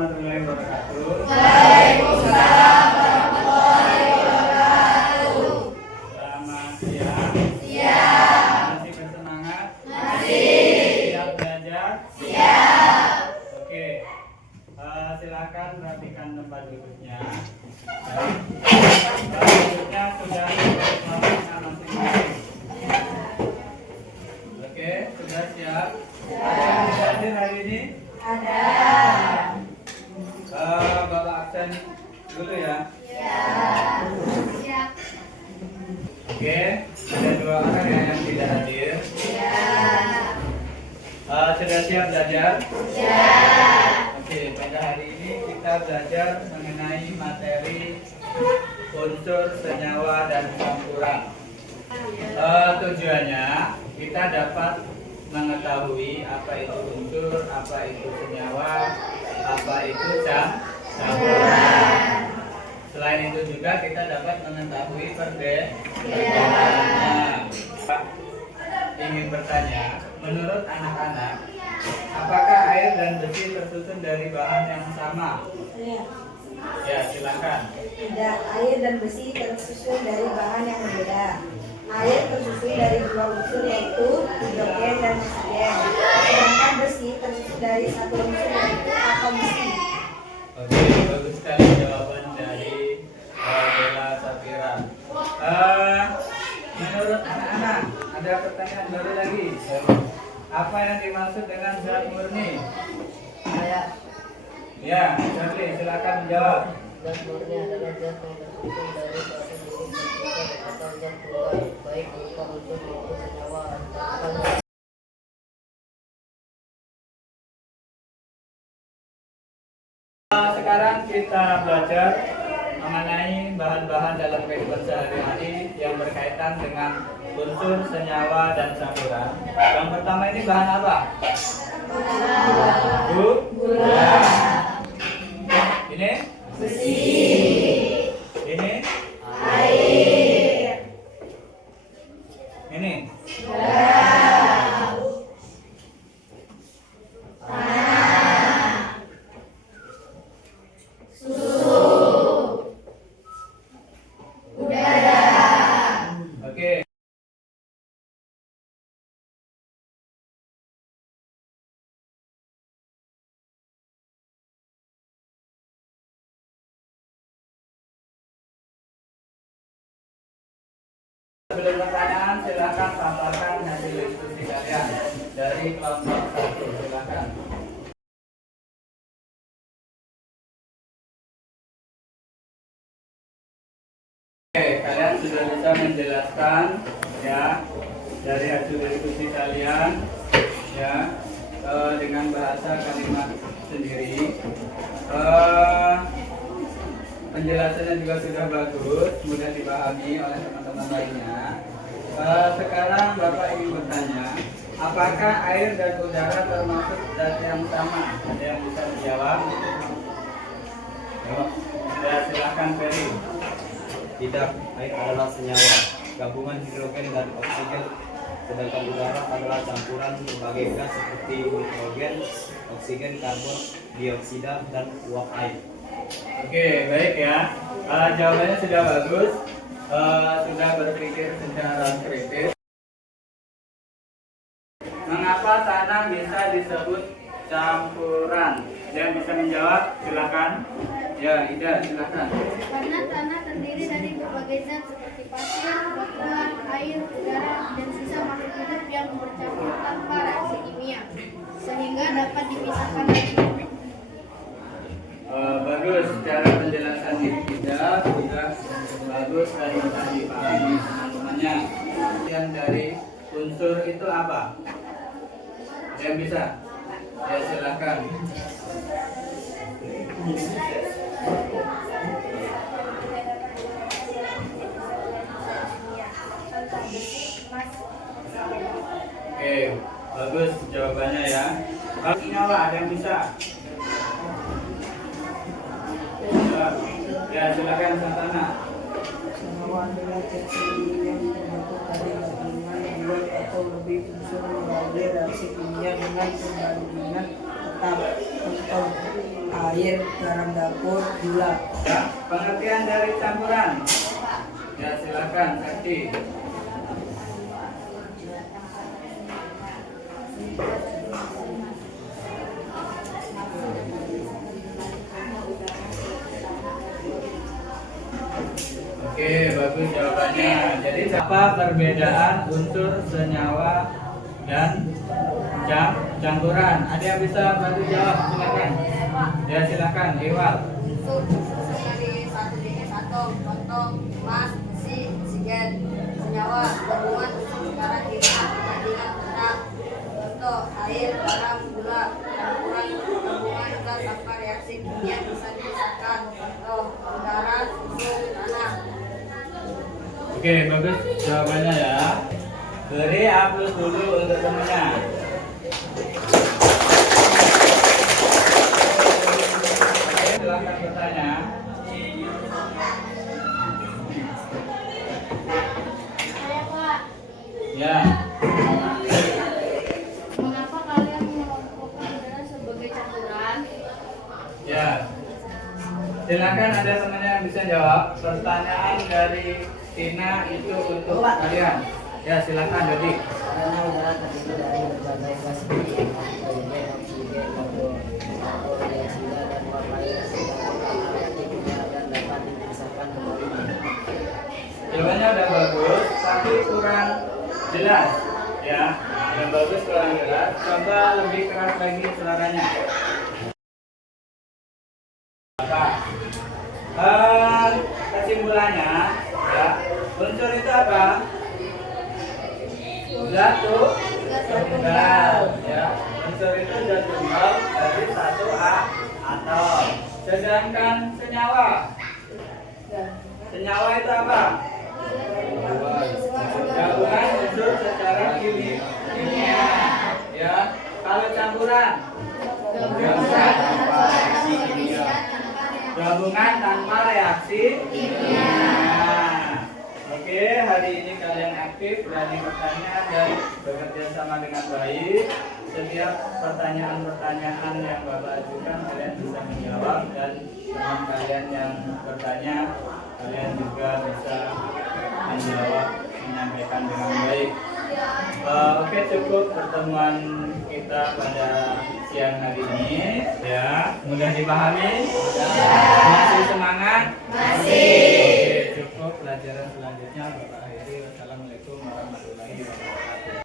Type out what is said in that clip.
warahmatullahi wabarakatuh. Waalaikumsalam warahmatullahi wabarakatuh. Selamat siang. Siap. Masih bersemangat? Masih. Siap belajar? Siap. Oke. Silakan rapikan tempat duduknya. Duduknya sudah melakukan masing-masing. Oke, sudah siap? Ada yang hadir hari ini? Ada. Bapak absen dulu ya. Siap. Oke, ada 2 orang yang tidak hadir. Siap. Sudah siap belajar? Siap. Oke, pada hari ini kita belajar mengenai materi unsur senyawa dan campuran. Tujuannya kita dapat mengetahui apa itu unsur, apa itu senyawa, apa itu campuran. Selain itu juga kita dapat mengetahui perbedaannya. Ingin bertanya, menurut anak-anak, apakah air dan besi tersusun dari bahan yang sama? Iya. Ya, silakan. Tidak, air dan besi tersusun dari bahan yang berbeda. Air tersusun dari 2 unsur yaitu hidrogen dan oksigen. Sedangkan besi tersusun dari 1 unsur yaitu atom besi. Oke, bagus sekali jawaban dari Bella Safira. Menurut anak-anak, ada pertanyaan baru lagi. Apa yang dimaksud dengan zat murni? Ya, Charlie, silakan menjawab. Zat murni adalah zat yang tersusun dari suatu jenis zat atau zat tunggal, baik berupa unsur maupun senyawa. Sekarang kita belajar mengenai bahan-bahan dalam kehidupan sehari-hari yang berkaitan dengan unsur, senyawa, dan campuran. Yang pertama ini bahan apa? Gula. Ini? Besi. Ini? Air. Ini? Garam. Tanah. Susu. Udara. Oke. Sebelum pertanyaan, silakan paparkan hasil diskusi kalian dari kelompok 1. Silakan. Oke, kalian sudah bisa menjelaskan ya dari hasil diskusi kalian ya dengan bahasa kalimat sendiri. Penjelasannya juga sudah bagus, mudah dipahami oleh teman-teman lainnya. Sekarang Bapak ingin bertanya, apakah air dan udara termasuk zat yang sama? Ada yang bisa menjawab? Ya, silakan Ferry. Tidak, air adalah senyawa, gabungan hidrogen dan oksigen, sedangkan udara adalah campuran berbagai gas seperti nitrogen, oksigen, karbon, dioksida, dan uap air. Oke, baik ya. Jawabannya sudah bagus, sudah berpikir secara kritis. Mengapa tanah bisa disebut campuran? Ada yang bisa menjawab? Silakan. Ya, Ida, silakan. Karena tanah terdiri dari berbagai zat seperti pasir, batuan, air, udara, dan sisa makhluk hidup yang bercampur tanpa reaksi kimia, sehingga dapat dipisahkan lagi. Bagus, cara penjelasan Ida sudah bagus dan bisa dipahami teman-temannya. Yang dari unsur itu apa? Yang bisa? Ya, silakan. Oke, bagus jawabannya ya. Senyawa ada yang bisa? Ya, silakan Santana. Senyawa adalah zat yang terbentuk dari gabungan 2 atau lebih unsur melalui reaksi kimia dengan perbandingan tetap. Contoh air, garam dapur, gula. Ya, pengertian dari campuran. Ya, silakan Sakti. Oke, bagus jawabannya. Jadi apa perbedaan unsur senyawa dan campuran? Ada yang bisa bantu jawab? Silakan. Ya, silakan. Iwal. Dari satu jenis atom, contoh emas, besi, oksigen, senyawa, gabungan unsur sekarang perbandingan benang, contoh air, garam, gula, campuran gabungan gas tanpa reaksi kimia bisa dipisahkan, contoh udara, susu, tanah. Oke, bagus jawabannya ya. Beri aplaus dulu untuk temennya. Oke, silakan bertanya. Saya Pak, Ya, mengapa kalian mengelompokkan udara sebagai campuran? ya. Silakan ada temennya yang bisa jawab. Pertanyaan dari Tina itu untuk kalian. Ya, silakan Dodi. Karena udara terdiri dari berbagai gas seperti hidrogen, oksigen, karbon, dioksida, dan uap lain sehingga reaktif dan dapat dipisahkan kembali. Jawabannya udah bagus, tapi kurang jelas. Ya, udah bagus kurang jelas. Coba lebih keras lagi suaranya. Kesimpulannya, ya, unsur itu apa? Zat tunggal, ya. Unsur itu zat tunggal dari satu atom. Sedangkan senyawa itu apa? Gabungan unsur secara kimia. Ya, kalau campuran, gabungan tanpa reaksi kimia. Oke, hari ini kalian aktif, berani bertanya dan bekerja sama dengan baik. Setiap pertanyaan-pertanyaan yang Bapak ajukan kalian bisa menjawab, dan teman kalian yang bertanya kalian juga bisa menjawab, menyampaikan dengan baik. Oke, cukup pertemuan kita pada siang hari ini. Ya, mudah dipahami? Masih semangat? Masih. Oke, cukup pelajaran selanjutnya Bapak akhiri. Wassalamualaikum warahmatullahi wabarakatuh.